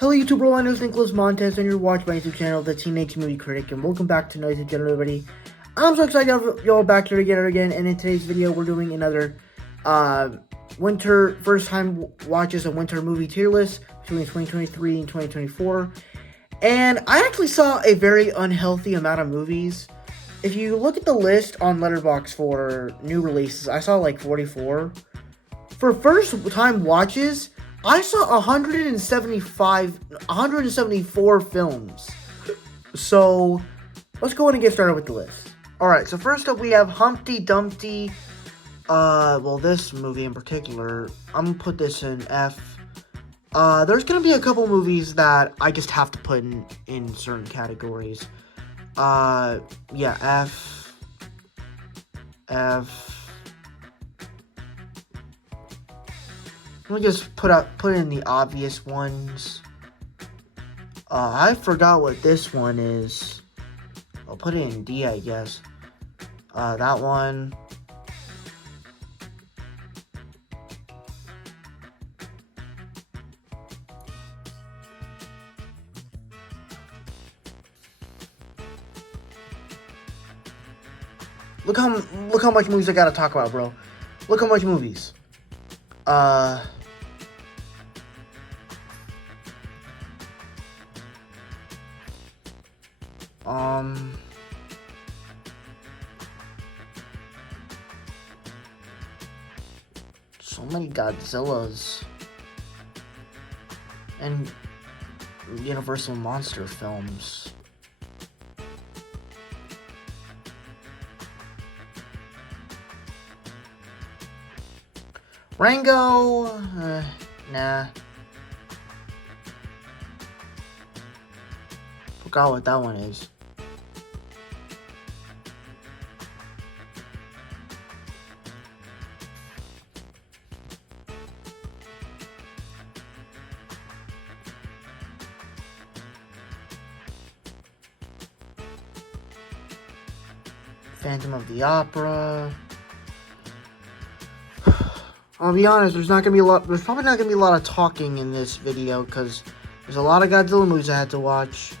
Hello YouTube world, my name is Nicholas Montez and you're watching my YouTube channel, The Teenage Movie Critic, and welcome back to Noise Agenda, everybody. I'm so excited to have y'all back here again, and in today's video we're doing another winter first time watches a winter movie tier list between 2023 and 2024. And I actually saw a very unhealthy amount of movies. If you look at the list on Letterboxd for new releases, I saw like 44. For first time watches, I saw 174 films. So, let's go ahead and get started with the list. Alright, so first up we have Humpty Dumpty. Well, this movie in particular, I'm gonna put this in F. There's gonna be a couple movies that I just have to put in certain categories. Yeah, F. Let me just put in the obvious ones. I forgot what this one is. I'll put it in D, I guess. That one. Look how much movies I gotta talk about, bro. Look how much movies. So many Godzillas and Universal monster films. Rango, nah. Forgot what that one is. Phantom of the Opera. I'll be honest, there's probably not gonna be a lot of talking in this video because there's a lot of Godzilla movies I had to watch.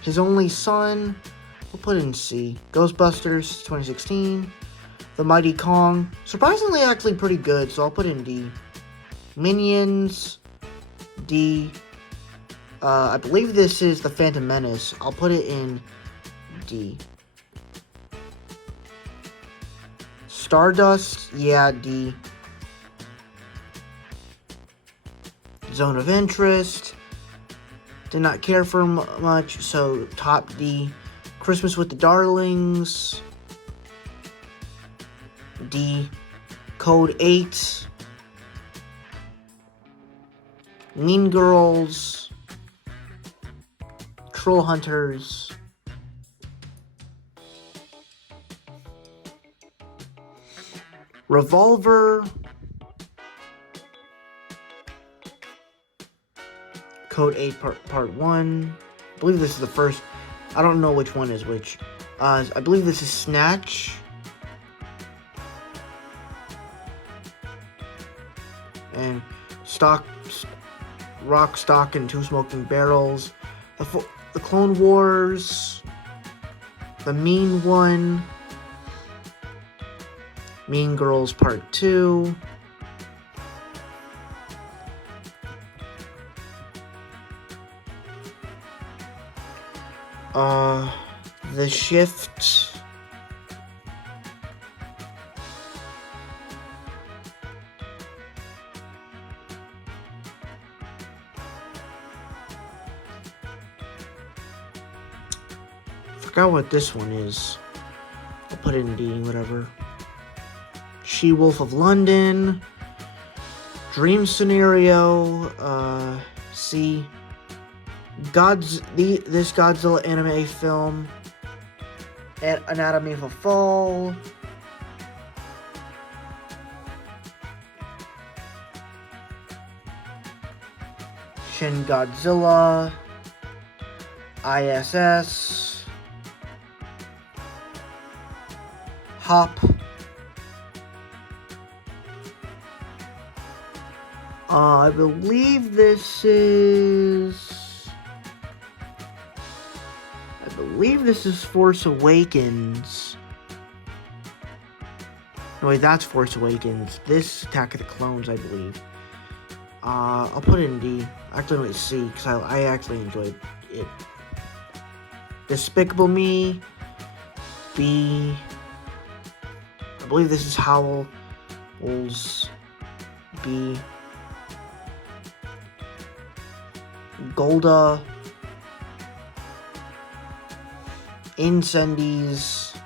His Only Son, we'll put it in C. Ghostbusters 2016. The Mighty Kong, surprisingly actually pretty good, so I'll put it in D. Minions, D. I believe this is The Phantom Menace. I'll put it in D. Stardust, yeah, D. Zone of Interest, did not care for much, so top D. Christmas with the Darlings, D. Code 8, Mean Girls, Troll Hunters, Revolver, Code 8 Part 1. I believe this is the first. I don't know which one is which. I believe this is Snatch. And Rock, Stock, and Two Smoking Barrels. The Clone Wars. The Mean One. Mean Girls Part 2. The Shift. forgot what this one is. I'll put it in D, whatever. She-Wolf of London. Dream Scenario. C. This Godzilla anime film. Anatomy of a Fall. Shin Godzilla. ISS. Hop. I believe this is Force Awakens. No, wait, that's Force Awakens. This Attack of the Clones, I believe. I'll put it in D. Actually, no, it's C, because I actually enjoyed it. Despicable Me. B. I believe this is Howl's. B. Golda. Incendies.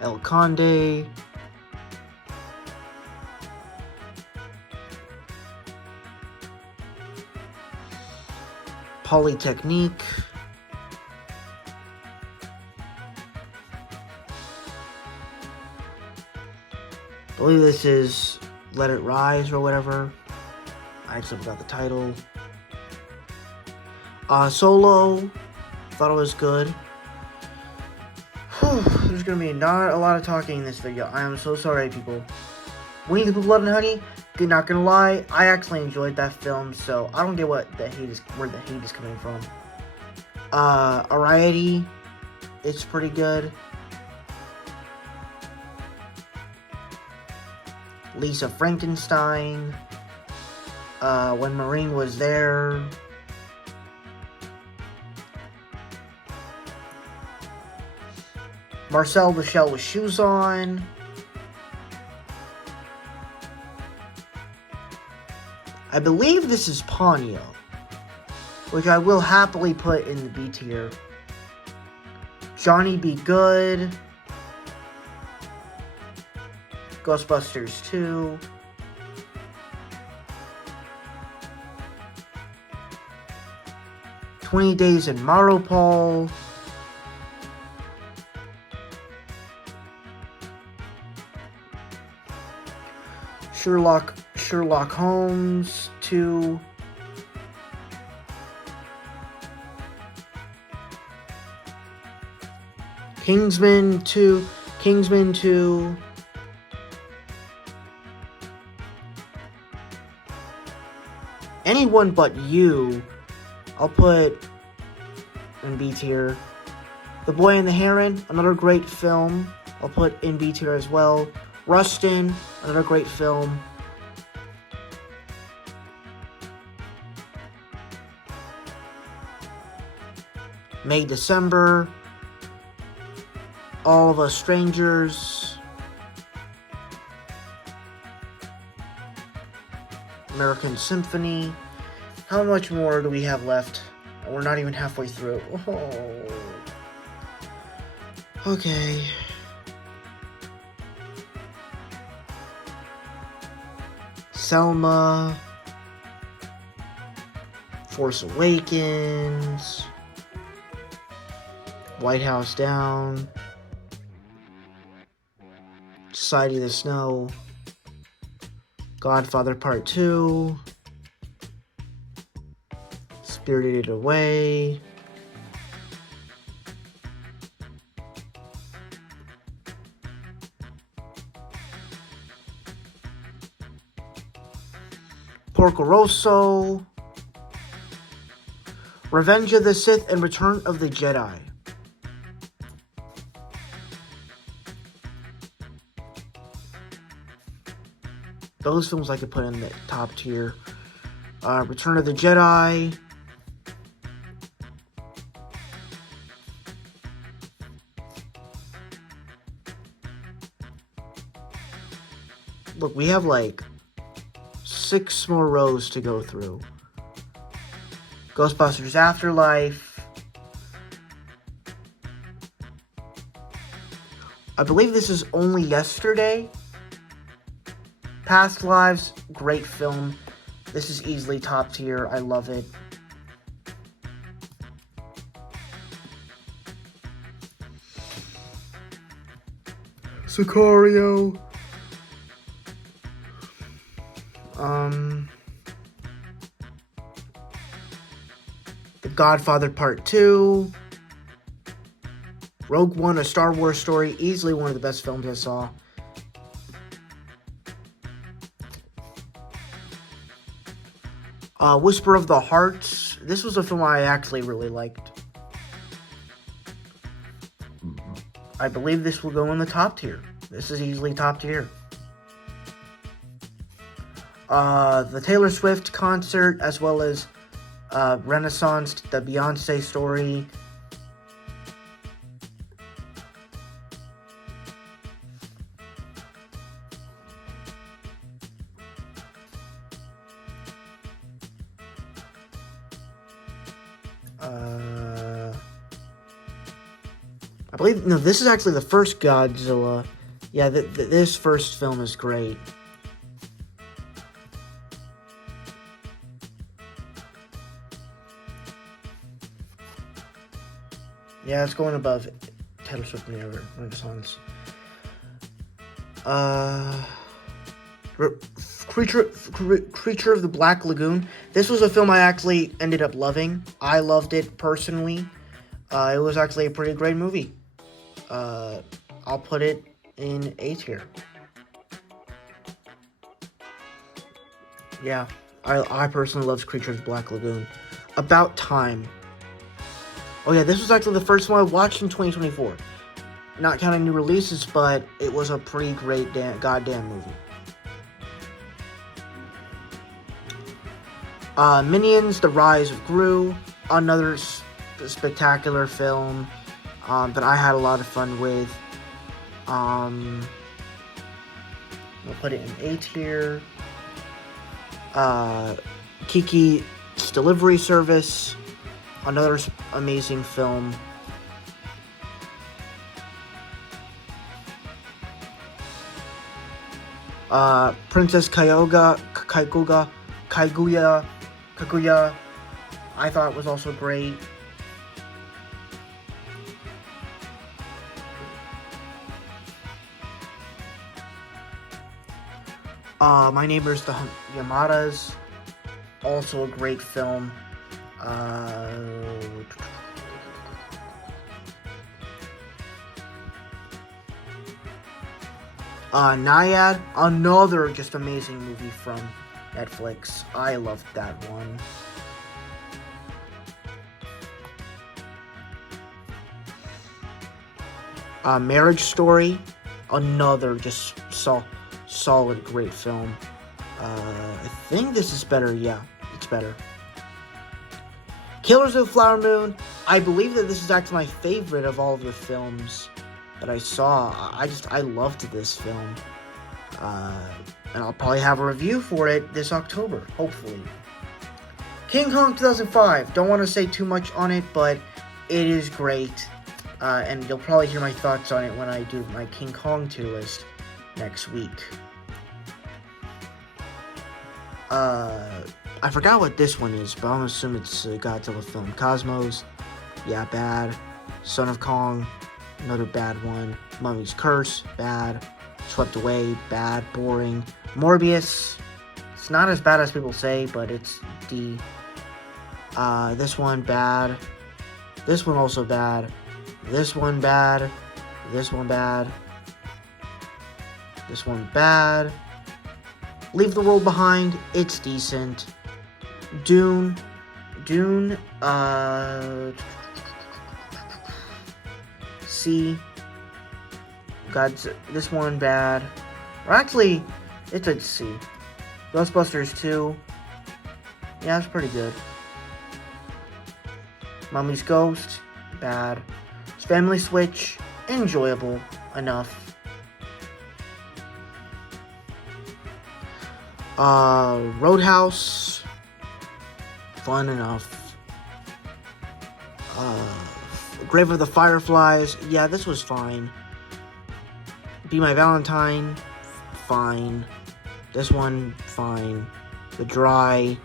El Conde. Polytechnique. I believe this is Let It Rise or whatever. I actually forgot the title. Solo. Thought it was good. Whew, there's gonna be not a lot of talking in this video. I am so sorry, people. Winnie the Pooh, Blood and Honey. Not gonna lie, I actually enjoyed that film, so I don't get where the hate is coming from. Variety. It's pretty good. Lisa Frankenstein. When Marine Was There. Marcel the Shell with Shoes On. I believe this is Ponyo, which I will happily put in the B tier. Johnny Be Good. Ghostbusters 2. "20 Days in Maripol." Sherlock Holmes 2. Kingsman 2. Anyone But You, I'll put in B tier. The Boy and the Heron, another great film, I'll put in B tier as well. Rustin, another great film. May December. All of Us Strangers. American Symphony. How much more do we have left? We're not even halfway through. Oh. Okay. Selma. Force Awakens. White House Down. Society of the Snow. Godfather Part 2. Spirited Away. Porco Rosso. Revenge of the Sith and Return of the Jedi. Those films I could put in the top tier. Return of the Jedi. Look, we have like 6 more rows to go through. Ghostbusters Afterlife. I believe this is Only Yesterday. Past Lives, great film. This is easily top tier. I love it. Sicario. The Godfather Part 2. Rogue One, A Star Wars Story. Easily one of the best films I saw. Whisper of the Hearts. This was a film I actually really liked. I believe this will go in the top tier. This is easily top tier. The Taylor Swift concert, as well as Renaissance, the Beyonce story. I believe, no, this is actually the first Godzilla. Yeah, this first film is great. Yeah, it's going above Taylor Swift and Renaissance. Creature of the Black Lagoon. This was a film I actually ended up loving. I loved it personally. It was actually a pretty great movie. I'll put it in A tier. Yeah, I personally love Creature of the Black Lagoon. About Time. Oh yeah, this was actually the first one I watched in 2024. Not counting new releases, but it was a pretty great goddamn movie. Minions, The Rise of Gru. Another spectacular film that I had a lot of fun with. I'll put it in A tier. Kiki's Delivery Service. Another amazing film. Princess Kaguya. I thought was also great. My Neighbors the Yamadas. Also a great film. Naiad, another just amazing movie from Netflix. I loved that one. Marriage Story, another just solid great film. I think this is better. Yeah, it's better. Killers of the Flower Moon. I believe that this is actually my favorite of all of the films that I saw. I loved this film. And I'll probably have a review for it this October, hopefully. King Kong 2005. Don't want to say too much on it, but it is great. And you'll probably hear my thoughts on it when I do my King Kong tier list next week. I forgot what this one is, but I'm gonna assume it's a Godzilla film. Cosmos, yeah, bad. Son of Kong, another bad one. Mummy's Curse, bad. Swept Away, bad, boring. Morbius, it's not as bad as people say, but it's D. This one, bad. This one also bad. This one, bad. This one, bad. This one, bad. Leave the World Behind, it's decent. Dune, C. This one, bad. Or actually, it's a C. Ghostbusters 2. Yeah, it's pretty good. Mummy's Ghost, bad. Family Switch, enjoyable enough. Roadhouse, fun enough. Grave of the Fireflies. Yeah, this was fine. Be My Valentine. Fine. This one, fine. The Dry.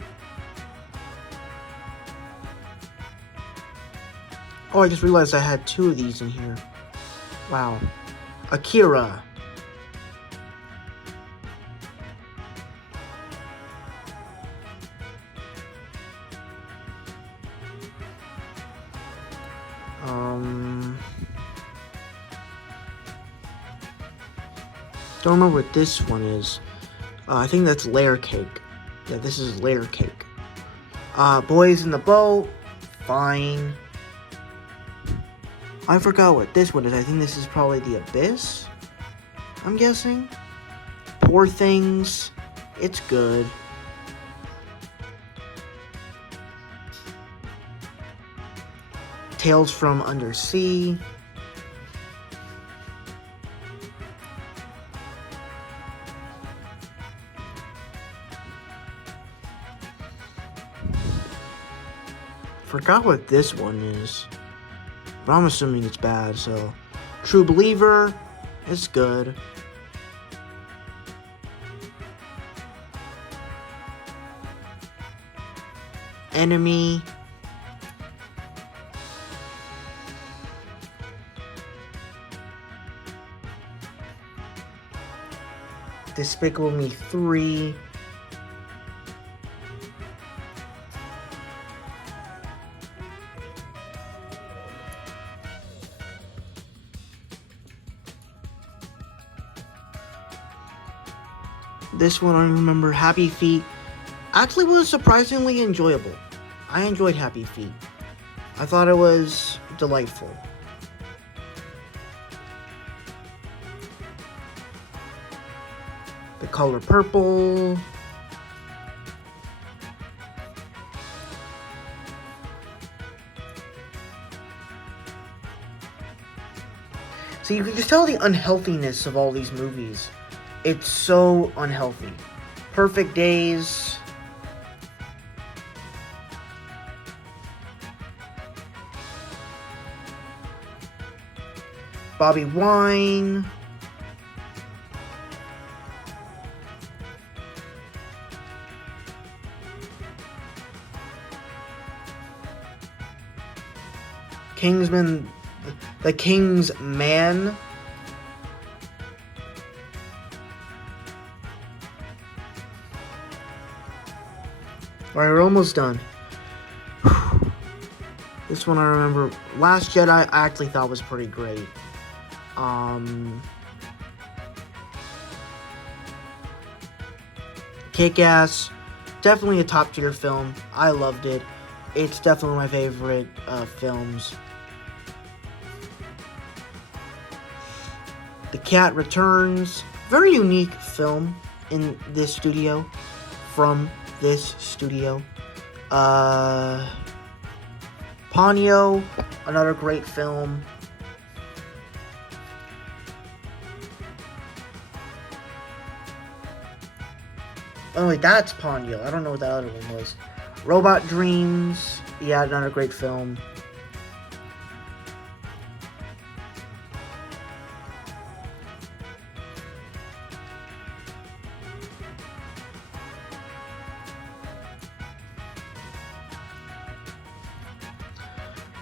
Oh, I just realized I had 2 of these in here. Wow. Akira. Don't remember what this one is. I think that's Layer Cake. Yeah, this is Layer Cake. Boys in the Boat. Fine. I forgot what this one is. I think this is probably The Abyss. I'm guessing. Poor Things. It's good. Tales from Undersea. Forgot what this one is, but I'm assuming it's bad, so. True Believer, it's good. Enemy. Despicable Me 3. This one I remember, Happy Feet, actually was surprisingly enjoyable. I enjoyed Happy Feet. I thought it was delightful. The Color Purple. So you can just tell the unhealthiness of all these movies. It's so unhealthy. Perfect Days. Bobby Wine. Kingsman, the King's Man. Alright, we're almost done. This one I remember. Last Jedi I actually thought was pretty great. Kick-Ass. Definitely a top tier film. I loved it. It's definitely my favorite films. The Cat Returns. Very unique film in this studio. From this studio. Ponyo, another great film. Oh wait, that's Ponyo. I don't know what that other one was. Robot Dreams. Yeah, another great film.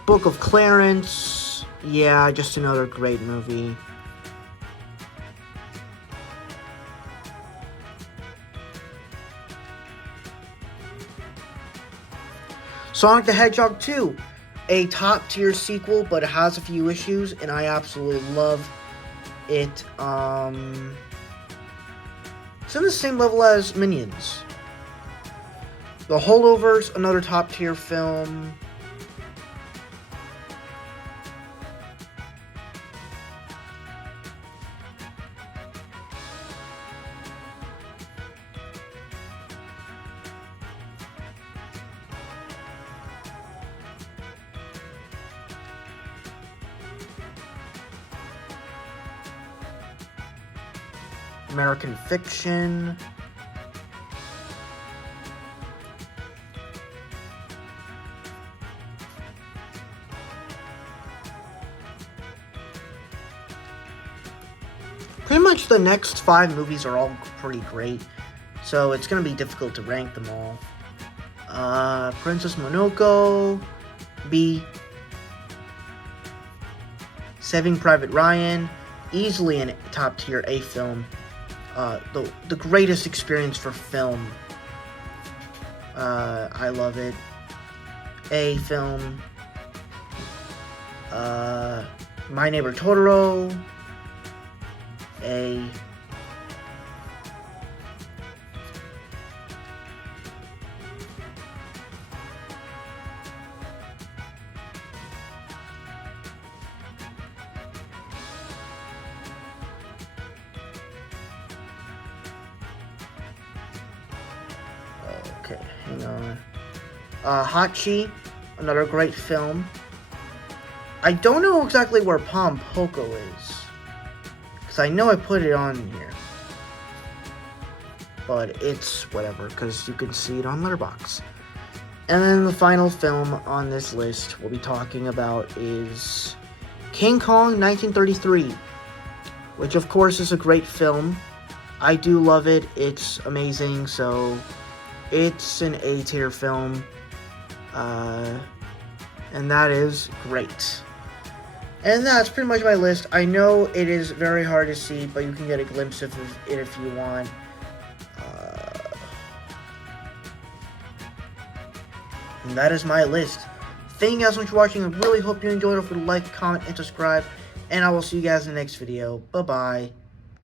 Book of Clarence. Yeah, just another great movie. Sonic the Hedgehog 2. A top tier sequel, but it has a few issues, and I absolutely love it. It's in the same level as Minions. The Holdovers, another top tier film. American Fiction. Pretty much the next 5 movies are all pretty great, so it's going to be difficult to rank them all. Princess Mononoke, B. Saving Private Ryan, easily a top tier A film. The greatest experience for film. I love it. A film. My Neighbor Totoro. A. Okay, hang on. Hachi, another great film. I don't know exactly where Pom Poko is, because I know I put it on here. But it's whatever, because you can see it on Letterboxd. And then the final film on this list we'll be talking about is King Kong 1933, which of course is a great film. I do love it. It's amazing, so it's an A tier film. And that is great. And that's pretty much my list. I know it is very hard to see, but you can get a glimpse of it if you want. And that is my list. Thank you guys so much for watching. I really hope you enjoyed it. If you like, comment, and subscribe. And I will see you guys in the next video. Bye-bye.